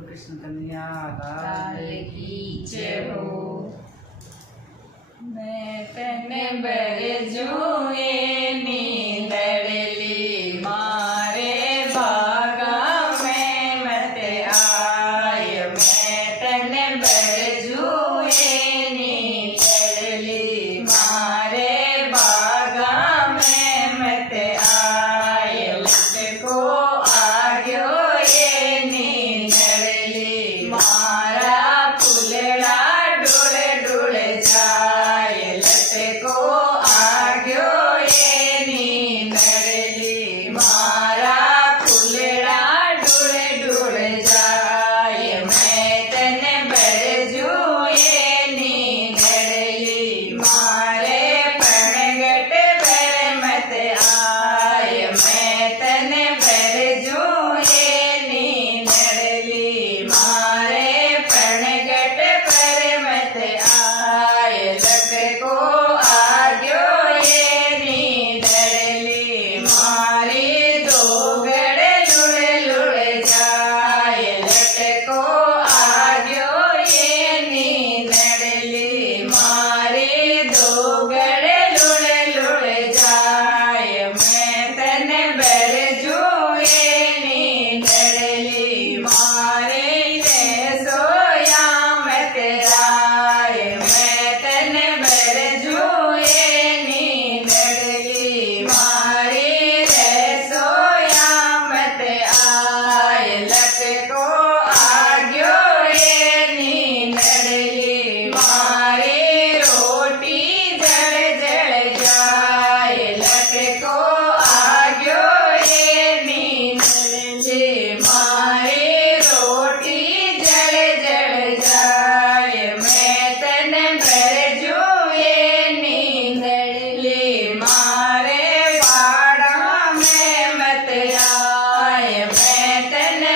बोलो कृष्ण कन्हैया लाल की जय हो। मैं तने बरजुए नींदड़ली मारे बागा में मत आय। मैं तने बरजुए नींदड़ली मारे बागा में मत आय। लटको आग्यो ये नींदड़ली मारा फूलड़ा डोल डोल जाय। लटको आग्यो ये नींदड़ली मारा फूलड़ा डोल डोल जाय। मैं तने बरजुए नींदड़ली मारे पणगट पर मत आय। मैं तने बरजुए नींदड़ली मारे पणगट पर मत आय। लटको आग्यो ये नींदड़ली मारी दोगड़ लुड़ लुड़ जाय। लटको आग्यो ये नींदड़ली मारी दोगड़ लुड़ लुड़ जाय। मैं तने बरजुए नींदड़ली मारे रे सोया मत आय। मैं तने बरजुए नींदड़ली मारी रे सोया मत आय। लटको आग्यो ये नींदड़ली मारी रोटी जल जल जाय। लटको आग्यो ये नींदड़ली मारी रोटी जल जल जाय। मैं तने बरजुए नींदड़ली मारे वाड़ा में मत आय। मैं तने